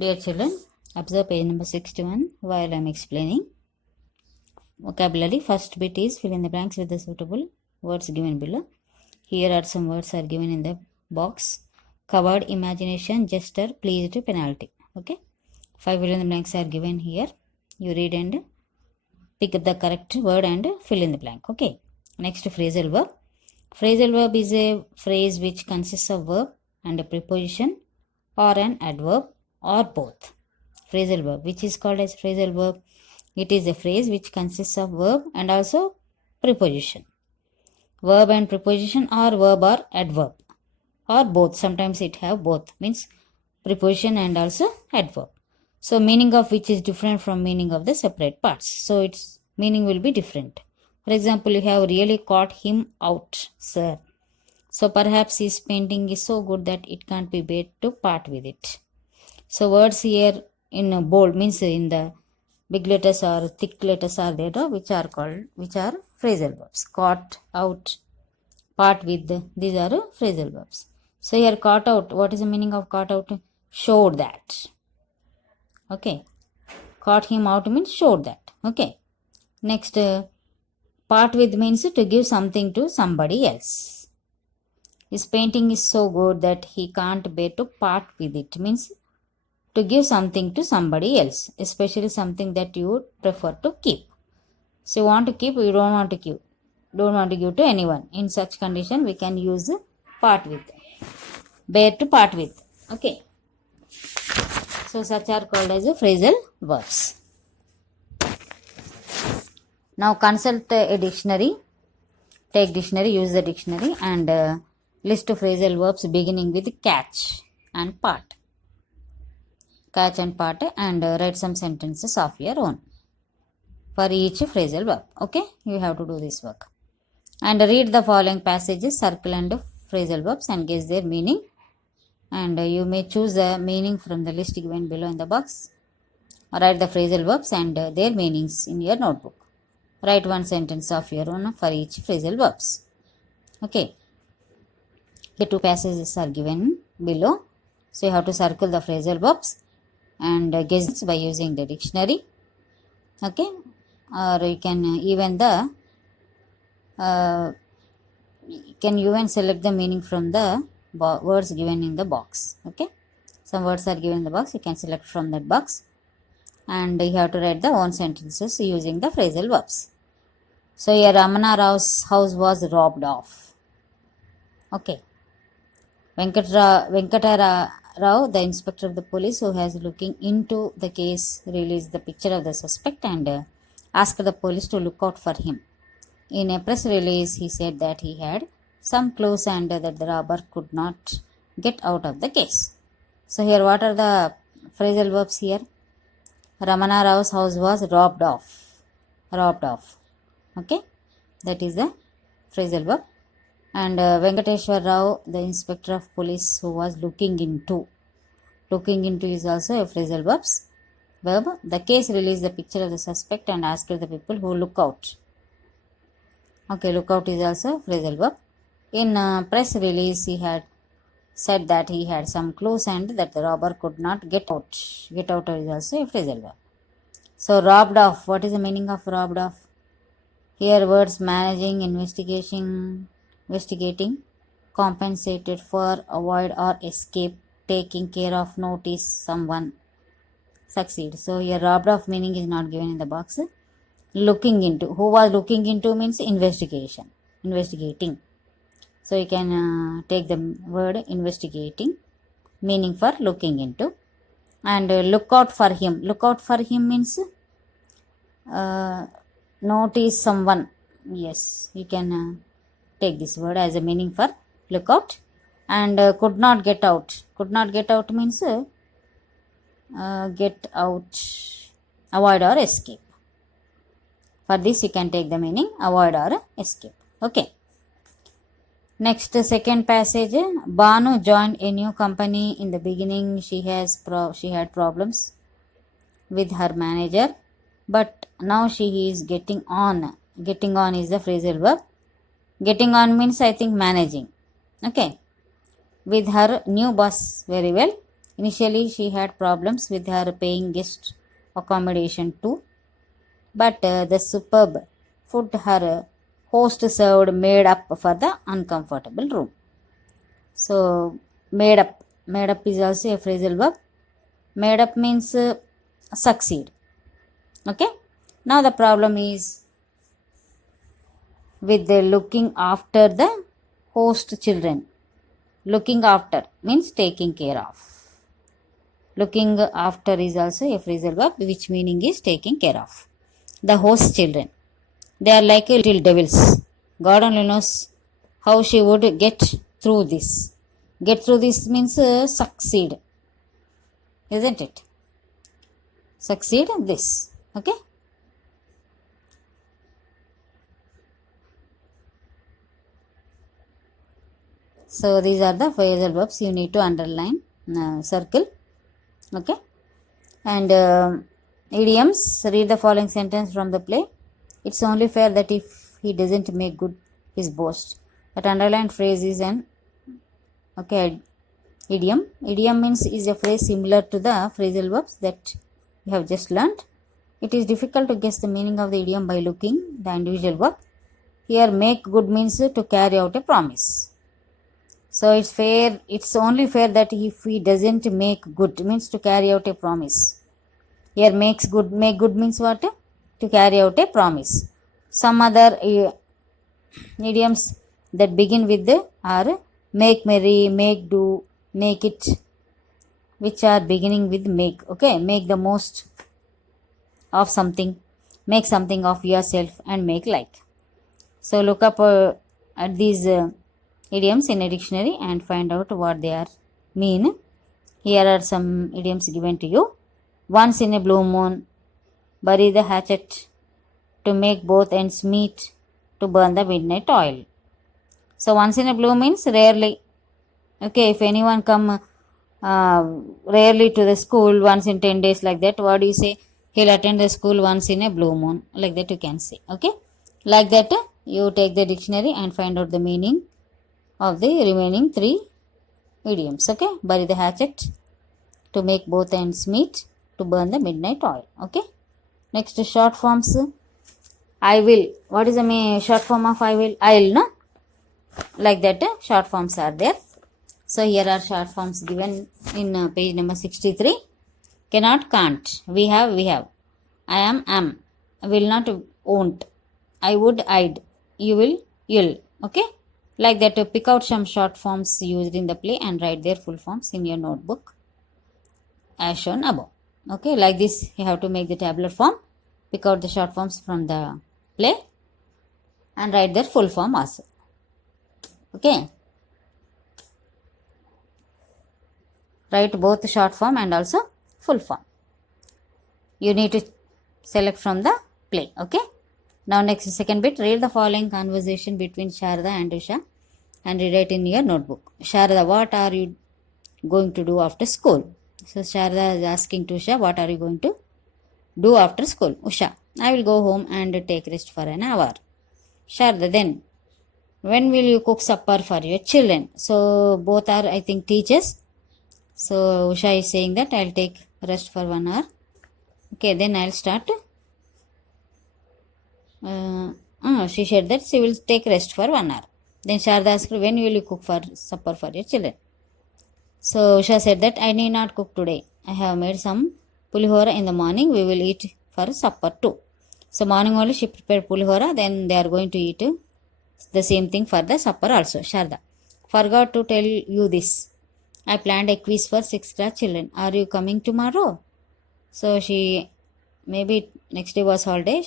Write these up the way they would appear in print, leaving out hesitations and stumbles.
Dear children, observe page number 61 while I am explaining. Vocabulary. First bit is fill in the blanks with the suitable words given below. Here are some words are given in the box. Covered, imagination, gesture, pleased, penalty. Okay. 5 fill in the blanks are given here. You read and pick up the correct word and fill in the blank. Okay. Next, phrasal verb. Phrasal verb is a phrase which consists of verb and a preposition or an adverb or both. Phrasal verb, which is called as phrasal verb. It is a phrase which consists of verb and also preposition. Verb and preposition or verb or adverb or both. Sometimes it have both, means preposition and also adverb. So meaning of which is different from meaning of the separate parts. So its meaning will be different. For example, you have really caught him out, sir. So perhaps his painting is so good that it can't be bear to part with it. So words here in bold means in the big letters or thick letters are there, which are phrasal verbs. Caught out, part with, these are phrasal verbs. So here caught out, what is the meaning of caught out? Showed that. Okay. Caught him out means showed that. Okay. Next, part with means to give something to somebody else. His painting is so good that he can't bear to part with it, means to give something to somebody else, especially something that you would prefer to keep. So you want to keep, you don't want to give. Don't want to give to anyone. In such condition, we can use part with. Bear to part with. Okay. So such are called as phrasal verbs. Now consult a dictionary. Take dictionary, use the dictionary and list phrasal verbs beginning with catch and part. Catch and part and write some sentences of your own for each phrasal verb. Okay, you have to do this work. And read the following passages, circle and phrasal verbs and guess their meaning. And you may choose the meaning from the list given below in the box. Write the phrasal verbs and their meanings in your notebook. Write one sentence of your own for each phrasal verbs. Okay. The two passages are given below. So you have to circle the phrasal verbs and guess by using the dictionary. Okay. Or you can even select the meaning from the words given in the box. Okay. Some words are given in the box. You can select from that box. And you have to write the own sentences using the phrasal verbs. So here Ramana Rao's house was robbed of. Okay. Venkata Rao, the inspector of the police who has looking into the case, released the picture of the suspect and asked the police to look out for him. In a press release, he said that he had some clues and that the robber could not get out of the case. So here what are the phrasal verbs here? Ramana Rao's house was robbed of. Robbed of. Okay. That is the phrasal verb. And Venkateshwar Rao, the inspector of police who was looking into. Looking into is also a phrasal verb. The case released the picture of the suspect and asked the people who look out. Okay, look out is also a phrasal verb. In press release, he had said that he had some clues and that the robber could not get out. Get out is also a phrasal verb. So robbed of, what is the meaning of robbed of? Here words managing, investigating, compensated for, avoid or escape, taking care of, notice, someone, succeed. So here robbed of meaning is not given in the box. Looking into, who was looking into means investigation, investigating. So you can take the word investigating, meaning for looking into. And look out for him. Look out for him means notice someone. Yes, you can take this word as a meaning for look out. And could not get out. Could not get out means get out, avoid or escape. For this you can take the meaning avoid or escape. Okay. Next, second passage. Banu joined a new company. In the beginning, she had problems with her manager, but now she is getting on. Getting on is the phrasal verb. Getting on means I think managing. Okay. With her new boss very well. Initially, she had problems with her paying guest accommodation too, but the superb food her host served made up for the uncomfortable room. So, made up is also a phrasal verb. Made up means succeed. Okay, now the problem is with the looking after the host children. Looking after means taking care of. Looking after is also a phrasal verb which meaning is taking care of. The host children, they are like little devils. God only knows how she would get through this. Get through this means succeed, isn't it? Succeed this. Okay. So these are the phrasal verbs you need to underline, circle. Okay. And idioms. Read the following sentence from the play. It's only fair that if he doesn't make good his boast. That underlined phrase is an idiom. Idiom means is a phrase similar to the phrasal verbs that you have just learned. It is difficult to guess the meaning of the idiom by looking the individual verb. Here, make good means to carry out a promise. So it's only fair that if he doesn't make good means to carry out a promise. Here make good means what? To carry out a promise. Some other idioms that begin with are make merry, make do, make it, which are beginning with make. Okay, make the most of something, make something of yourself, and make like. So look up at these idioms in a dictionary and find out what they are mean. Here are some idioms given to you. Once in a blue moon, bury the hatchet, to make both ends meet, to burn the midnight oil. So once in a blue means rarely. Okay, if anyone come rarely to the school, once in 10 days, like that, what do you say? He'll attend the school once in a blue moon, like that you can say. Okay, like that you take the dictionary and find out the meaning of the remaining 3 idioms. Okay, bury the hatchet, to make both ends meet, to burn the midnight oil. Okay, next short forms. I will. What is the short form of I will? I'll, no? Like that short forms are there. So here are short forms given in page number 63. Cannot, can't. We have, I am. Will not, won't. I would, I'd. You will, you'll. Okay, like that pick out some short forms used in the play and write their full forms in your notebook as shown above. Okay, like this you have to make the tabular form. Pick out the short forms from the play and write their full form also. Okay, write both short form and also full form. You need to select from the play. Okay, now next second bit. Read the following conversation between Sharada and Usha and read it in your notebook. Sharada, what are you going to do after school? So Sharada is asking to Usha, what are you going to do after school? Usha, I will go home and take rest for an hour. Sharada, then when will you cook supper for your children? So both are, I think, teachers. So Usha is saying that I'll take rest for 1 hour. Okay, then I'll start. She said that she will take rest for 1 hour. Then Sharada asked, when will you cook for supper for your children? So Usha said that I need not cook today. I have made some pulihora in the morning. We will eat for supper too. So morning only she prepared pulihora. Then they are going to eat the same thing for the supper also. Sharada, forgot to tell you this. I planned a quiz for 6th class children. Are you coming tomorrow? So she, maybe next day was holiday.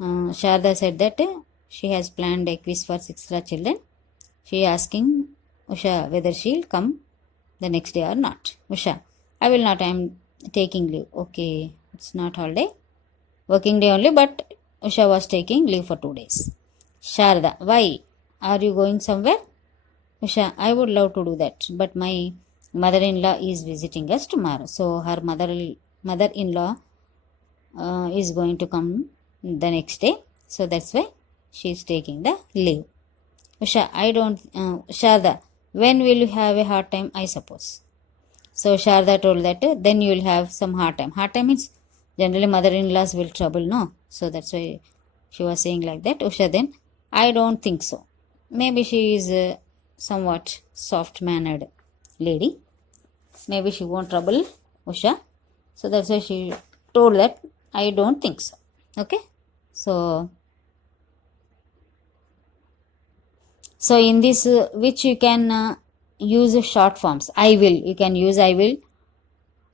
Sharada said that she has planned a quiz for 6th class children. She asking Usha whether she'll come the next day or not. Usha, I will not. I am taking leave. Okay, it's not holiday, working day only, but Usha was taking leave for 2 days. Sharada, why? Are you going somewhere? Usha, I would love to do that, but my mother-in-law is visiting us tomorrow. So her mother-in-law is going to come the next day. So that's why she is taking the leave. Usha, I don't. Sharada, when will you have a hard time? I suppose. So Sharda told that then you will have some hard time. Hard time means generally mother-in-laws will trouble, no? So that's why she was saying like that. Usha then, I don't think so. Maybe she is a somewhat soft-mannered lady. Maybe she won't trouble Usha. So that's why she told that I don't think so. Okay. So in this which you can use short forms. I will, you can use I will,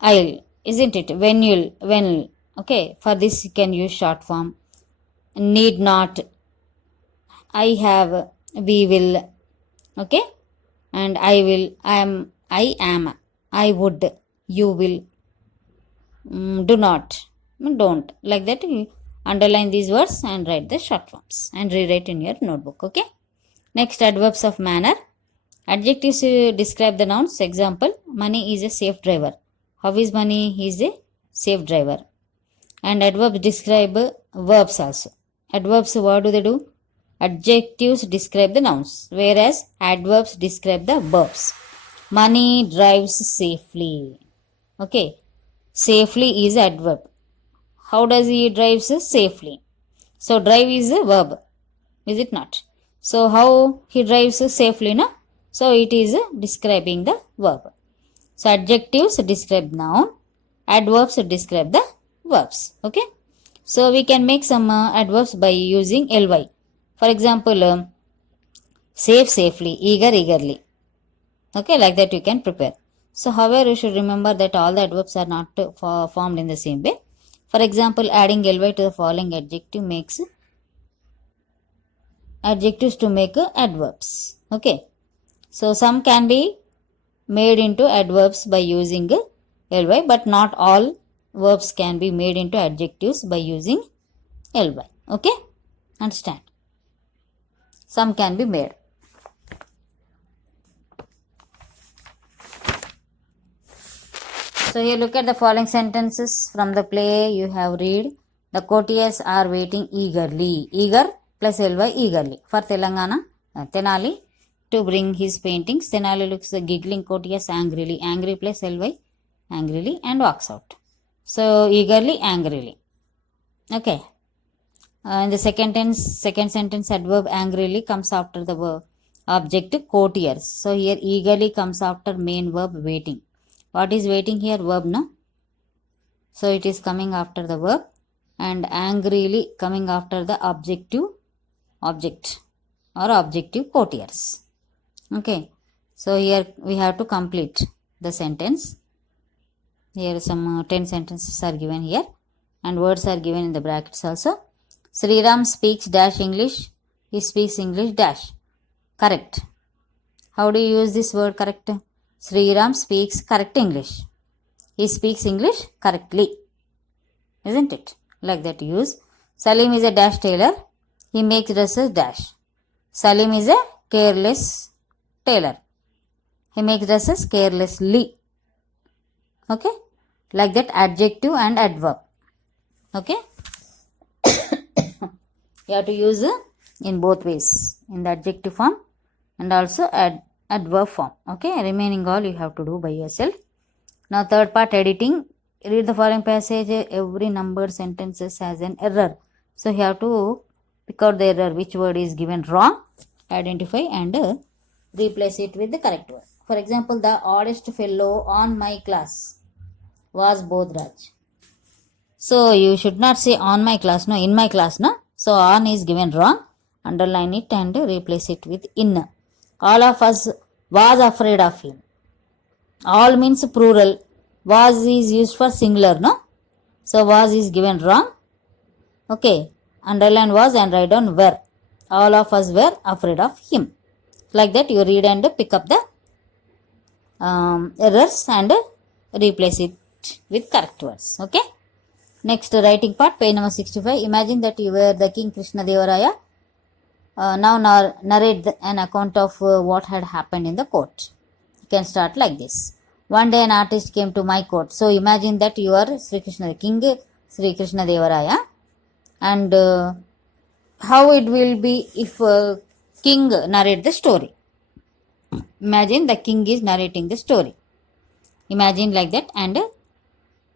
I'll, isn't it? When you'll, when. Okay, for this you can use short form. Need not, I have, we will. Okay, and I will, I am, I would, you will. Do not, don't. Like that you underline these words and write the short forms and rewrite in your notebook. Okay. Next, adverbs of manner. Adjectives describe the nouns. Example, money is a safe driver. How is money? He is a safe driver. And adverbs describe verbs also. Adverbs, what do they do? Adjectives describe the nouns, whereas adverbs describe the verbs. Money drives safely. Okay. Safely is adverb. How does he drives safely? So drive is a verb, is it not? So how he drives safely, no? So it is describing the verb. So adjectives describe noun, adverbs describe the verbs. Okay. So we can make some adverbs by using ly. For example, safe, safely, eager, eagerly. Okay, like that you can prepare. So however, you should remember that all the adverbs are not formed in the same way. For example, adding ly to the following adjective makes adjectives to make adverbs. Okay. So some can be made into adverbs by using ly, but not all verbs can be made into adjectives by using ly. Okay. Understand? Some can be made. So here look at the following sentences from the play you have read. The courtiers are waiting eagerly. Eager plus ly, eagerly. For Telangana, Tenali to bring his paintings. Tenali looks the giggling courtiers angrily. Angry plus ly, angrily, and walks out. So eagerly, angrily. Okay. In the second sentence, adverb angrily comes after the verb object courtiers. So here eagerly comes after main verb waiting. What is waiting here? Verb, no? So it is coming after the verb, and angrily coming after the object or objective courtiers. Okay. So here we have to complete the sentence. Here some 10 sentences are given here, and words are given in the brackets also. Sri Ram speaks dash English. He speaks English dash. Correct. How do you use this word correct? Sri Ram speaks correct English. He speaks English correctly. Isn't it? Like that you use. Salim is a dash tailor. He makes dresses dash. Salim is a careless tailor. He makes dresses carelessly. Okay. Like that adjective and adverb. Okay. You have to use in both ways. In the adjective form and also adverb form. Okay. Remaining all you have to do by yourself. Now third part, editing. Read the following passage. Every numbered sentences has an error. So you have to pick out the error. Which word is given wrong. Identify and replace it with the correct word. For example, the oddest fellow on my class was Bodhraj. So you should not say on my class. No, in my class. No. So on is given wrong. Underline it and replace it with in. All of us was afraid of him. All means plural. Was is used for singular, no? So was is given wrong. Okay. Underline was and write down were. All of us were afraid of him. Like that you read and pick up the errors and replace it with correct words. Okay. Next writing part, page number 65. Imagine that you were the King Krishnadevaraya. Now narrate an account of what had happened in the court. You can start like this. One day an artist came to my court. So imagine that you are Sri Krishna, King Sri Krishnadevaraya. And how it will be if king narrate the story. Imagine the king is narrating the story. Imagine like that and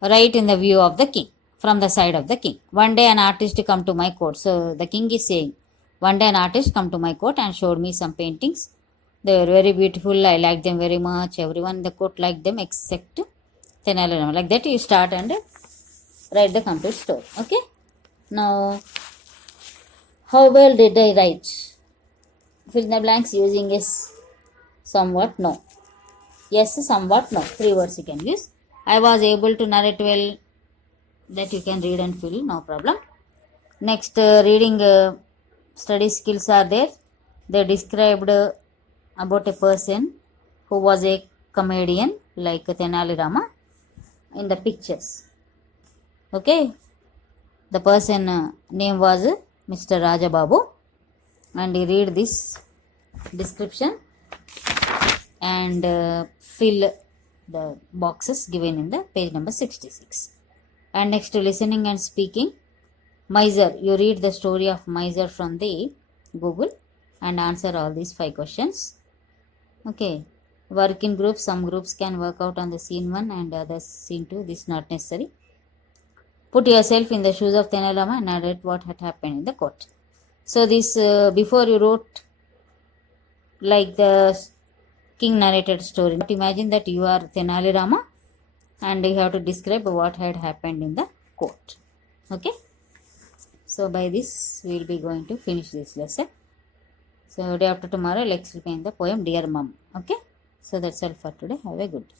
write in the view of the king, from the side of the king. One day an artist come to my court. So the king is saying, one day an artist come to my court and showed me some paintings. They were very beautiful. I liked them very much. Everyone in the court liked them except Tenali Rama. Like that you start and write the complete story. Okay. Now, how well did I write? Fill in the blanks using yes, somewhat, no. Yes, somewhat, no. 3 words you can use. I was able to narrate well. That you can read and fill, no problem. Next, reading study skills are there. They described about a person who was a comedian like Tenali Rama in the pictures. Okay, the person name was Mr. Rajababu, and you read this description and fill the boxes given in the page number 66. And next, listening and speaking. Miser, you read the story of Miser from the Google and answer all these 5 questions. Okay, work in groups. Some groups can work out on the scene 1 and others scene 2. This is not necessary. Put yourself in the shoes of Tenali Rama and narrate what had happened in the court. So this before you wrote like the king narrated story, but imagine that you are Tenali Rama and you have to describe what had happened in the court. Okay, so by this we will be going to finish this lesson. So day after tomorrow, let's explain the poem Dear Mum. Okay, so that's all for today. Have a good day.